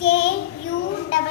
KURRTULAIN.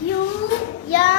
UMERA.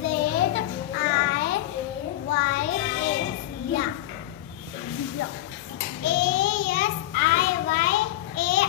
ZIYA. ASIYA.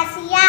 ASIYA.